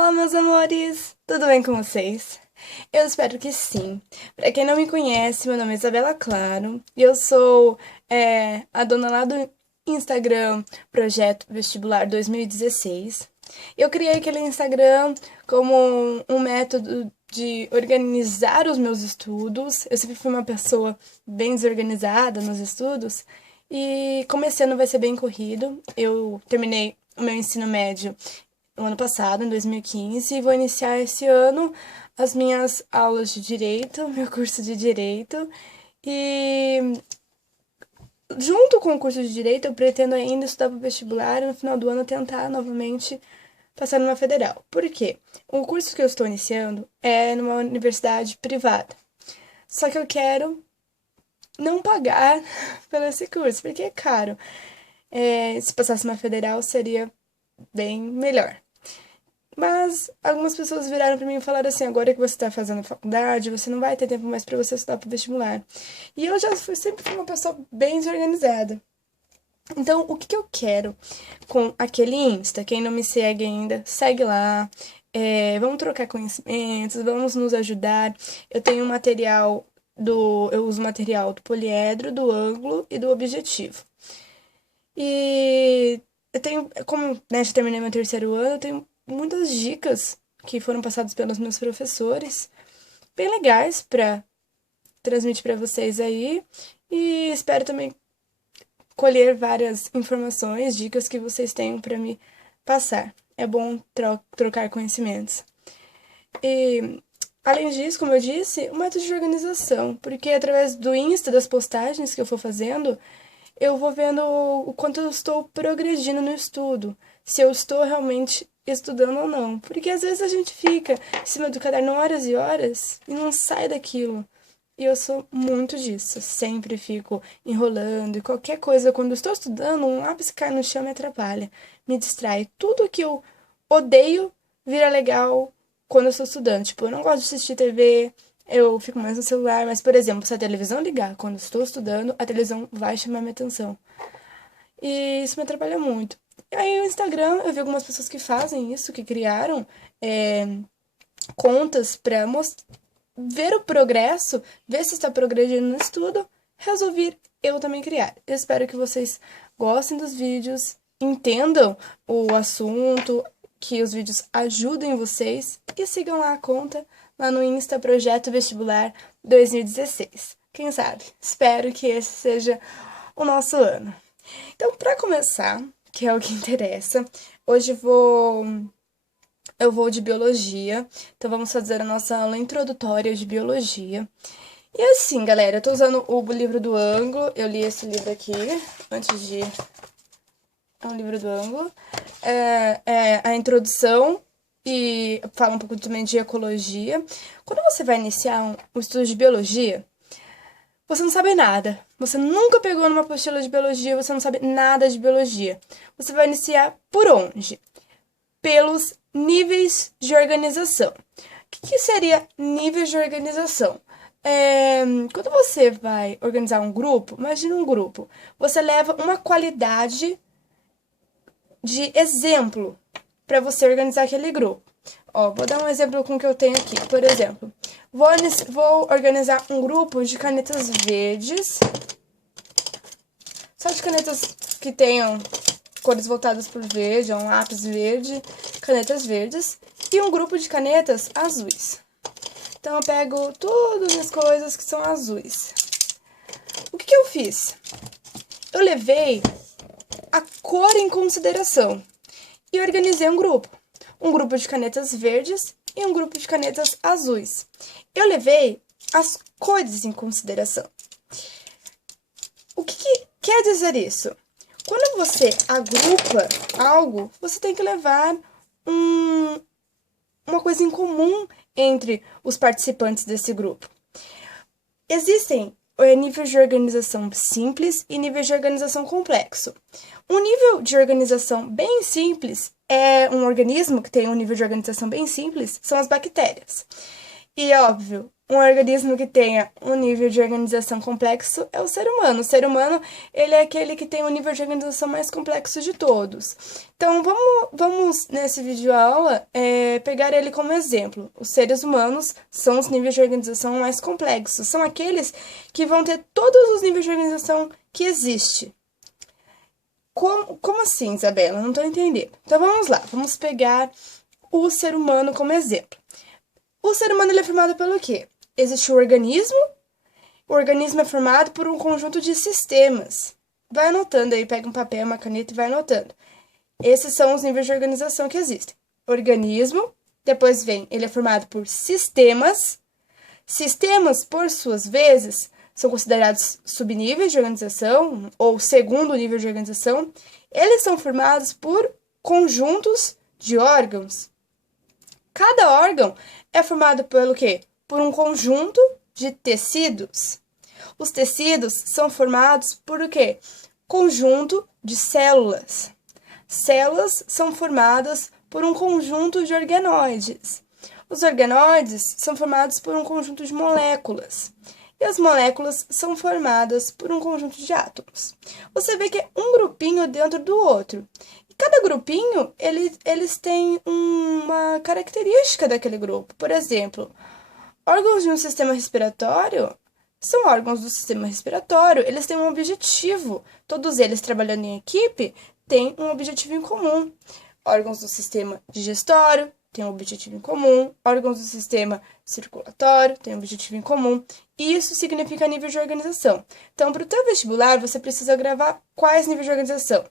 Olá, meus amores! Tudo bem com vocês? Eu espero que sim. Para quem não me conhece, meu nome é Isabela Claro e eu sou a dona lá do Instagram Projeto Vestibular 2016. Eu criei aquele Instagram como um método de organizar os meus estudos. Eu sempre fui uma pessoa bem desorganizada nos estudos e como esse ano vai ser bem corrido, eu terminei o meu ensino médio no ano passado, em 2015, e vou iniciar esse ano as minhas aulas de direito, meu curso de direito. E junto com o curso de direito, eu pretendo ainda estudar para o vestibular e no final do ano tentar novamente passar numa federal. Por quê? O curso que eu estou iniciando é numa universidade privada. Só que eu quero não pagar pelo esse curso, porque é caro. Se passasse uma federal, seria bem melhor. Mas algumas pessoas viraram para mim e falaram assim: agora que você está fazendo faculdade, você não vai ter tempo mais para você estudar para o vestibular. E eu sempre fui uma pessoa bem desorganizada. Então, o que eu quero com aquele Insta? Quem não me segue ainda, segue lá. Vamos trocar conhecimentos, vamos nos ajudar. Eu uso material do poliedro, do ângulo e do objetivo. E eu tenho, como né, já terminei meu terceiro ano, eu tenho muitas dicas que foram passadas pelos meus professores, bem legais para transmitir para vocês aí. E espero também colher várias informações, dicas que vocês tenham para me passar. É bom trocar conhecimentos. E além disso, como eu disse, um método de organização, porque através do Insta, das postagens que eu for fazendo, eu vou vendo o quanto eu estou progredindo no estudo, se eu estou realmente estudando ou não. Porque às vezes a gente fica em cima do caderno horas e horas e não sai daquilo. E eu sou muito disso, sempre fico enrolando e qualquer coisa, quando eu estou estudando, um lápis cai no chão me atrapalha, me distrai. Tudo que eu odeio vira legal quando eu estou estudando. Tipo, eu não gosto de assistir TV, eu fico mais no celular, mas, por exemplo, se a televisão ligar quando estou estudando, a televisão vai chamar minha atenção. E isso me atrapalha muito. E aí, o Instagram, eu vi algumas pessoas que fazem isso, que criaram contas pra ver o progresso, ver se está progredindo no estudo. Resolvi eu também criar. Eu espero que vocês gostem dos vídeos, entendam o assunto, que os vídeos ajudem vocês e sigam lá a conta lá no Insta Projeto Vestibular 2016. Quem sabe? Espero que esse seja o nosso ano. Então, para começar, que é o que interessa, hoje eu vou de biologia. Então, vamos fazer a nossa aula introdutória de biologia. E assim, galera, eu tô usando o livro do ângulo. Eu li esse livro aqui antes de. É um livro do ângulo. É a introdução e fala um pouco também de ecologia. Quando você vai iniciar um estudo de biologia, você não sabe nada. Você nunca pegou numa apostila de biologia, você não sabe nada de biologia. Você vai iniciar por onde? Pelos níveis de organização. O que seria níveis de organização? Quando você vai organizar um grupo, imagina um grupo, você leva uma qualidade de exemplo para você organizar aquele grupo. Ó, vou dar um exemplo com o que eu tenho aqui. Por exemplo, vou organizar um grupo de canetas verdes, só de canetas que tenham cores voltadas por verde, um lápis verde, canetas verdes, e um grupo de canetas azuis. Então, eu pego todas as coisas que são azuis. O que eu fiz? Eu levei a cor em consideração e organizei um grupo. Um grupo de canetas verdes e um grupo de canetas azuis. Eu levei as cores em consideração. O que quer dizer isso? Quando você agrupa algo, você tem que levar uma coisa em comum entre os participantes desse grupo. Existem níveis de organização simples e níveis de organização complexo. Um nível de organização bem simples é um organismo que tem um nível de organização bem simples, são as bactérias. E, óbvio, um organismo que tenha um nível de organização complexo é o ser humano. O ser humano, ele é aquele que tem o nível de organização mais complexo de todos. Então, vamos nesse vídeo aula, pegar ele como exemplo. Os seres humanos são os níveis de organização mais complexos. São aqueles que vão ter todos os níveis de organização que existe. Como assim, Isabela? Não estou entendendo. Então, vamos lá. Vamos pegar o ser humano como exemplo. O ser humano, ele é formado pelo quê? Existe o organismo é formado por um conjunto de sistemas. Vai anotando aí, pega um papel, uma caneta e vai anotando. Esses são os níveis de organização que existem. Organismo, depois vem, ele é formado por sistemas. Sistemas, por suas vezes, são considerados subníveis de organização, ou segundo nível de organização. Eles são formados por conjuntos de órgãos. Cada órgão é formado pelo quê? Por um conjunto de tecidos. Os tecidos são formados por o quê? Conjunto de células. Células são formadas por um conjunto de organoides. Os organoides são formados por um conjunto de moléculas. E as moléculas são formadas por um conjunto de átomos. Você vê que é um grupinho dentro do outro. Cada grupinho, eles têm uma característica daquele grupo. Por exemplo, órgãos de um sistema respiratório são órgãos do sistema respiratório. Eles têm um objetivo. Todos eles, trabalhando em equipe, têm um objetivo em comum. Órgãos do sistema digestório têm um objetivo em comum. Órgãos do sistema circulatório têm um objetivo em comum. Isso significa nível de organização. Então, para o teu vestibular, você precisa gravar quais níveis de organização?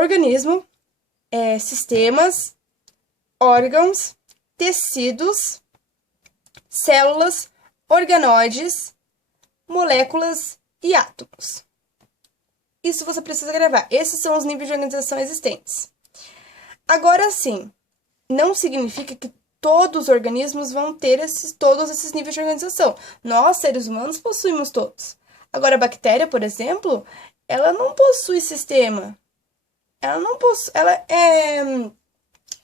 Organismo, sistemas, órgãos, tecidos, células, organoides, moléculas e átomos. Isso você precisa gravar. Esses são os níveis de organização existentes. Agora sim, não significa que todos os organismos vão ter todos esses níveis de organização. Nós, seres humanos, possuímos todos. Agora, a bactéria, por exemplo, ela não possui sistema. Ela não possui.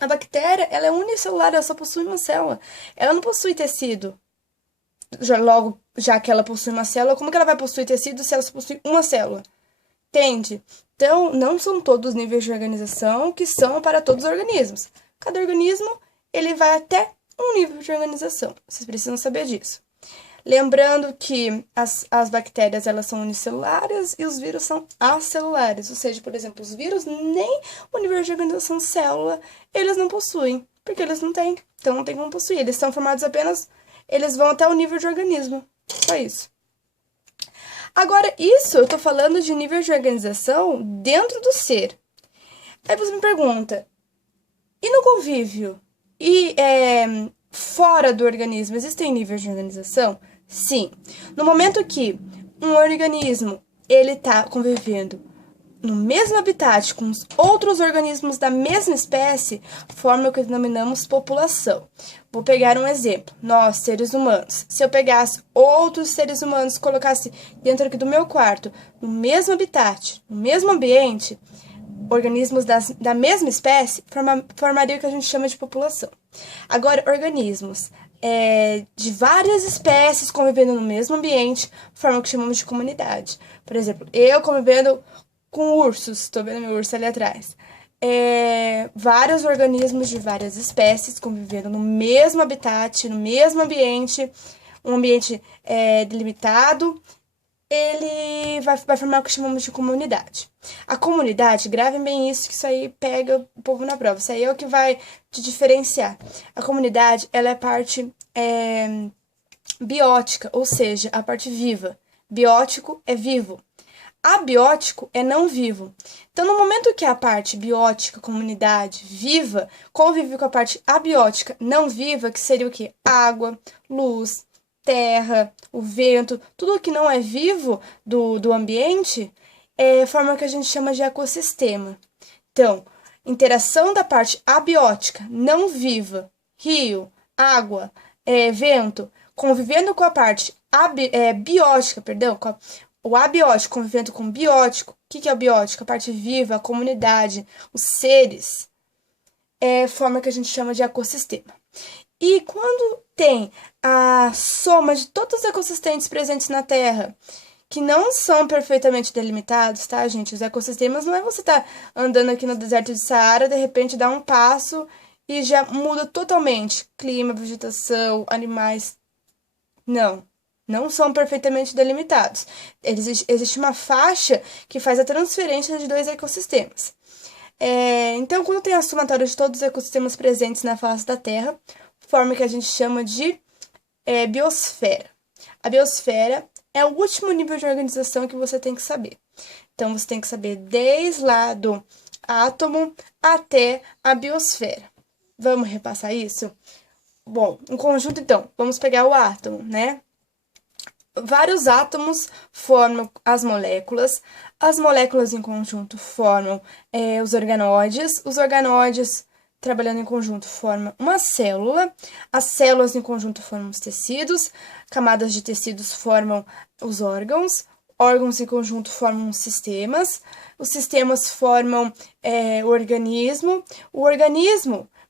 A bactéria, ela é unicelular, ela só possui uma célula. Ela não possui tecido. Já que ela possui uma célula, como que ela vai possuir tecido se ela só possui uma célula? Entende? Então, não são todos os níveis de organização que são para todos os organismos. Cada organismo, ele vai até um nível de organização. Vocês precisam saber disso. Lembrando que as bactérias, elas são unicelulares e os vírus são acelulares. Ou seja, por exemplo, os vírus, nem o nível de organização célula, eles não possuem, porque eles não têm. Então, não tem como possuir. Eles são formados apenas, eles vão até o nível de organismo. Só isso. Agora, isso eu tô falando de nível de organização dentro do ser. Aí você me pergunta, e no convívio? E fora do organismo, existem níveis de organização? Sim. No momento que um organismo, ele tá convivendo no mesmo habitat com os outros organismos da mesma espécie, forma o que denominamos população. Vou pegar um exemplo. Nós, seres humanos. Se eu pegasse outros seres humanos e colocasse dentro aqui do meu quarto, no mesmo habitat, no mesmo ambiente, organismos da mesma espécie, formaria o que a gente chama de população. Agora, organismos de várias espécies convivendo no mesmo ambiente, formam o que chamamos de comunidade. Por exemplo, eu convivendo com ursos, estou vendo meu urso ali atrás. Vários organismos de várias espécies convivendo no mesmo habitat, no mesmo ambiente, um ambiente delimitado, ele vai formar o que chamamos de comunidade. A comunidade, gravem bem isso, que isso aí pega o povo na prova. Isso aí é o que vai te diferenciar. A comunidade, ela é a parte biótica, ou seja, a parte viva. Biótico é vivo. Abiótico é não vivo. Então, no momento que a parte biótica, comunidade, viva, convive com a parte abiótica, não viva, que seria o quê? Água, luz, terra, o vento, tudo que não é vivo do ambiente, forma o que a gente chama de ecossistema. Então, interação da parte abiótica, não viva, rio, água, vento, convivendo com a parte biótica, o abiótico convivendo com o biótico. O que é o biótico? A parte viva, a comunidade, os seres, forma que a gente chama de ecossistema. E quando tem a soma de todos os ecossistemas presentes na Terra, que não são perfeitamente delimitados, tá, gente? Os ecossistemas não é você estar andando aqui no deserto de Saara, de repente dá um passo e já muda totalmente clima, vegetação, animais. Não, não são perfeitamente delimitados. Existe uma faixa que faz a transferência de dois ecossistemas. Então, quando tem a somatória de todos os ecossistemas presentes na face da Terra, forma o que a gente chama de biosfera. A biosfera é o último nível de organização que você tem que saber. Então, você tem que saber desde lá do átomo até a biosfera. Vamos repassar isso? Bom, um conjunto, então, vamos pegar o átomo, né? Vários átomos formam as moléculas em conjunto formam os organóides, trabalhando em conjunto, formam uma célula, as células em conjunto formam os tecidos, camadas de tecidos formam os órgãos em conjunto formam os sistemas formam o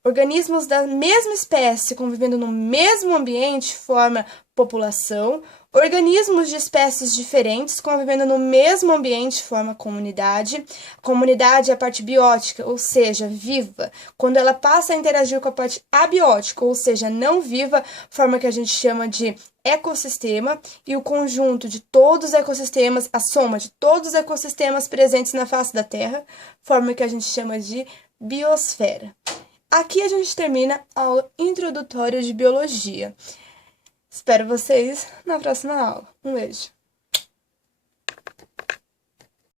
organismos da mesma espécie convivendo no mesmo ambiente forma população, organismos de espécies diferentes convivendo no mesmo ambiente forma comunidade. A comunidade é a parte biótica, ou seja, viva. Quando ela passa a interagir com a parte abiótica, ou seja, não viva, forma que a gente chama de ecossistema, e o conjunto de todos os ecossistemas, a soma de todos os ecossistemas presentes na face da Terra, forma que a gente chama de biosfera. Aqui a gente termina a aula introdutória de biologia. Espero vocês na próxima aula. Um beijo!